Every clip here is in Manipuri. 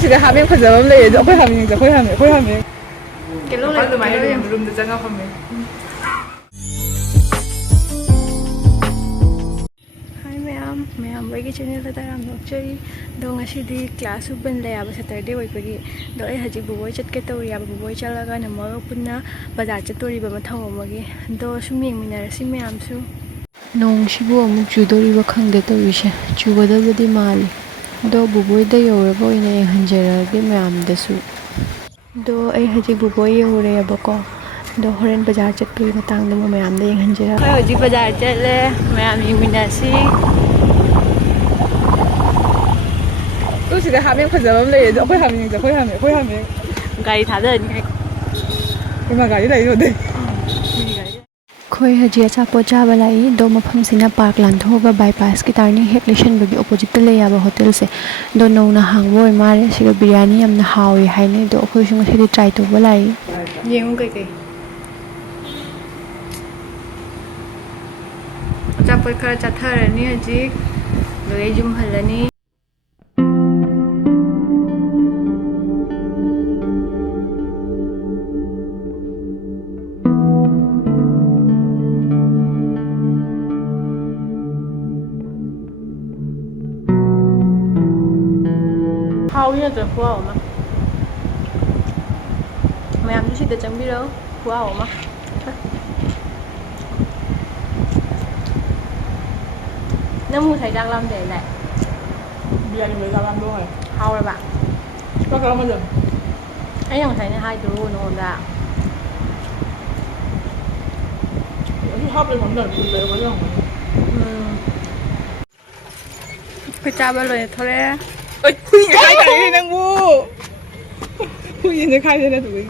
ꯁꯤꯗ ꯍꯥꯃꯦꯡ ꯐꯖꯕ ꯑꯃ ꯂꯩꯌꯦ ꯑꯗꯣ ꯑꯩꯈꯣꯏ ꯍꯥꯃꯦꯡꯁꯦ ꯑꯩꯈꯣꯏ ꯍꯥꯃꯦꯡ ꯀꯩꯅꯣ ꯑꯗꯨꯃꯥꯏꯅ ꯔꯨꯝꯗ ꯆꯪꯉ ꯐꯝꯃꯦ ꯃꯌꯥꯝ ꯑꯩꯒꯤ ꯆꯦꯅꯦꯜꯗ ꯇꯔꯥꯝ ꯅꯣꯛꯆꯔꯤ ꯑꯗꯣ ꯉꯁꯤꯗꯤ ꯀ꯭ꯂꯥꯁꯁꯨ ꯕꯟ ꯂꯩꯌꯦꯕ ꯁꯦꯇꯔꯗꯦ ꯑꯣꯏꯕꯒꯤ ꯑꯗꯣ ꯑꯩ ꯍꯧꯖꯤꯛ ꯕꯨꯕꯣꯏ ꯆꯠꯀꯦ ꯇꯧꯔꯤꯌꯦꯕ ꯕꯨꯕꯣꯏ ꯆꯠꯂꯒ ꯅꯝꯃꯒ ꯄꯨꯟꯅ ꯕꯖꯥꯔ ꯆꯠꯇꯣꯔꯤꯕ ꯃꯊꯪ ꯑꯃꯒꯤ ꯑꯗꯣ ꯁꯨꯝ ꯌꯦꯡꯃꯤꯟꯅꯔꯁꯤ ꯃꯌꯥꯝꯁꯨ ꯅꯣꯡꯁꯤꯕꯨ ꯑꯃꯨꯛ ꯆꯨꯗꯣꯔꯤꯕ ꯈꯪꯗꯦ ꯇꯧꯔꯤꯁꯦ ꯆꯨꯒꯗꯕꯗꯤ ꯃꯥꯜꯂꯤ ꯑꯗꯣ ꯕꯨꯕꯣꯏꯗ ꯌꯧꯔꯒ ꯑꯣꯏꯅ ꯌꯦꯡꯍꯟꯖꯔꯛꯑꯒꯦ ꯃꯌꯥꯝꯗꯁꯨ ꯑꯗꯣ ꯑꯩ ꯍꯧꯖꯤꯛ ꯕꯨꯕꯣꯏ ꯌꯧꯔꯦꯕꯀꯣ ꯑꯗꯣ ꯍꯣꯔꯦꯟ ꯕꯖꯥꯔ ꯆꯠꯄꯒꯤ ꯃꯇꯥꯡꯗ ꯑꯃꯨꯛ ꯃꯌꯥꯝꯗ ꯌꯦꯡꯍꯟꯖꯔꯛꯑꯒꯦ ꯑꯩꯈꯣꯏ ꯍꯧꯖꯤꯛ ꯕꯖꯥꯔ ꯆꯠꯂꯦ ꯃꯌꯥꯝ ꯌꯦꯡꯃꯤꯟꯅꯁꯤ ꯁꯤꯗ ꯍꯥꯃꯦꯡ ꯐꯖꯕ ꯑꯃ ꯂꯩꯌꯦ ꯑꯗꯣ ꯑꯩꯈꯣꯏ ꯍꯥꯃꯦꯡ ꯒꯥꯔꯤ ꯊꯥꯗꯔꯅꯤ ꯉꯥꯏꯈꯣ ꯏꯃꯥ ꯒꯥꯔꯤ ꯂꯩꯔꯣꯗꯦ ꯑꯩꯈꯣꯏ ꯍꯧꯖꯤꯛ ꯑꯆꯥꯄꯣꯠ ꯆꯥꯕ ꯂꯥꯛꯏ ꯑꯗꯣ ꯃꯐꯝꯁꯤꯅ ꯄꯥꯔꯛ ꯂꯥꯟꯊꯣꯛꯑꯒ ꯕꯥꯏꯄꯥꯁꯀꯤ ꯇꯥꯔꯅꯤꯡ ꯍꯦꯛ ꯂꯩꯁꯟꯕꯒꯤ ꯑꯣꯄꯣꯖꯤꯠꯇ ꯂꯩ ꯌꯥꯕ ꯍꯣꯇꯦꯜꯁꯦ ꯑꯗꯣ ꯅꯧꯅ ꯍꯥꯡꯕ ꯑꯣꯏ ꯃꯥꯜꯂꯦ ꯁꯤꯒ ꯕꯤꯔꯌꯥꯅꯤ ꯌꯥꯝꯅ ꯍꯥꯎꯏ ꯍꯥꯏꯅꯩ ꯑꯗꯣ ꯑꯩꯈꯣꯏꯁꯨ ꯉꯁꯤꯗꯤ ꯇ꯭ꯔꯥꯏ ꯇꯧꯕ ꯂꯥꯛꯏ ꯌꯦꯡꯉꯨ ꯀꯩꯀꯩ ꯑꯆꯥꯄꯣꯠ ꯈꯔ ꯆꯥꯊꯔꯅꯤ ꯍꯧꯖꯤꯛ ꯑꯗꯨꯒ ꯌꯨꯝ ꯍꯜꯂꯅꯤ ꯍꯥꯎꯏ ꯅꯠꯇ꯭ꯔ ꯈꯨꯍꯥꯎ ꯑꯃ ꯃꯌꯥꯝꯁꯨ ꯁꯤꯗ ꯆꯪꯕꯤꯔꯛꯎ ꯈꯨꯍꯥꯎ ꯑꯃ ꯅꯪ ꯉꯁꯥꯏ ꯆꯥꯛ ꯂꯥꯝꯗꯦ ꯍꯥꯏꯗꯥꯏ ꯕꯤꯔꯌꯥꯅꯤ ꯂꯣꯏ ꯆꯥꯛꯂꯥꯝꯗꯣ ꯍꯥꯏ ꯍꯥꯎꯔꯕ ꯆꯥꯛ ꯂꯥꯝꯃꯗ ꯑꯩꯅ ꯉꯁꯥꯏꯅ ꯍꯥꯏꯗ꯭ꯔꯣ ꯅꯉꯣꯟꯗ ꯑꯗꯨ ꯍꯥꯞꯄꯦ ꯈꯪꯗꯕ ꯂꯩꯔꯝꯒꯅꯤ ꯑꯩꯈꯣꯏ ꯆꯥꯕ ꯂꯣꯏꯊꯣꯔꯛꯑꯦ ꯍꯨꯏꯅ ꯈꯥꯏꯗꯔꯦ ꯅꯪꯕꯨ ꯍꯨꯏꯅ ꯈꯥꯏꯗꯅ ꯑꯗꯨꯒꯤ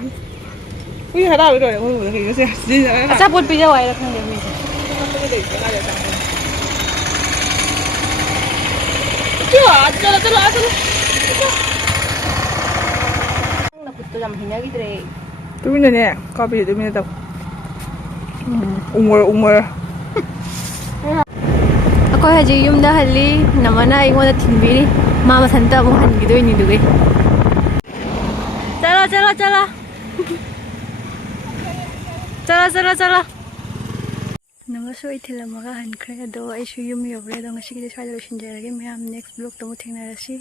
ꯍꯨꯏ ꯍꯔꯥꯎꯕ ꯂꯣꯏꯔꯦ ꯃꯣꯏ ꯀꯩꯅꯣꯁꯦ ꯑꯆꯥꯄꯣꯠ ꯄꯤꯖꯧ ꯍꯥꯏꯔ ꯈꯪꯗꯦ ꯍꯨꯏꯁꯦ चलो ꯅꯈꯨꯠꯇꯣ ꯌꯥꯝ ꯍꯩꯅꯈꯤꯗ꯭ꯔꯦ ꯇꯨꯃꯤꯟꯅꯅꯦ ꯀꯥꯞꯄꯤꯁꯦ ꯇꯨꯃꯤꯟꯅ ꯇꯧ ꯎꯃꯔ ꯑꯩꯈꯣꯏ ꯍꯧꯖꯤꯛ ꯌꯨꯝꯗ ꯍꯜꯂꯤ ꯅꯃꯅ ꯑꯩꯉꯣꯟꯗ ꯊꯤꯟꯕꯤꯔꯤ ꯃꯥ ꯃꯊꯟꯇ ꯑꯃꯨꯛ ꯍꯟꯈꯤꯗꯣꯏꯅꯤ ꯑꯗꯨꯒꯤ ꯆꯠꯂꯣ ꯅꯃꯁꯨ ꯑꯩ ꯊꯤꯜꯂꯝꯃꯒ ꯍꯟꯈ꯭ꯔꯦ ꯑꯗꯣ ꯑꯩꯁꯨ ꯌꯨꯝ ꯌꯧꯔꯦ ꯑꯗꯣ ꯉꯁꯤꯒꯤꯗꯤ ꯁ꯭ꯋꯥꯏꯗ ꯂꯣꯏꯁꯤꯟꯖꯔꯒꯦ ꯃꯌꯥꯝ ꯅꯦꯛꯁ ꯕ꯭ꯂꯣꯛꯇ ꯑꯃꯨꯛ ꯊꯦꯡꯅꯔꯁꯤ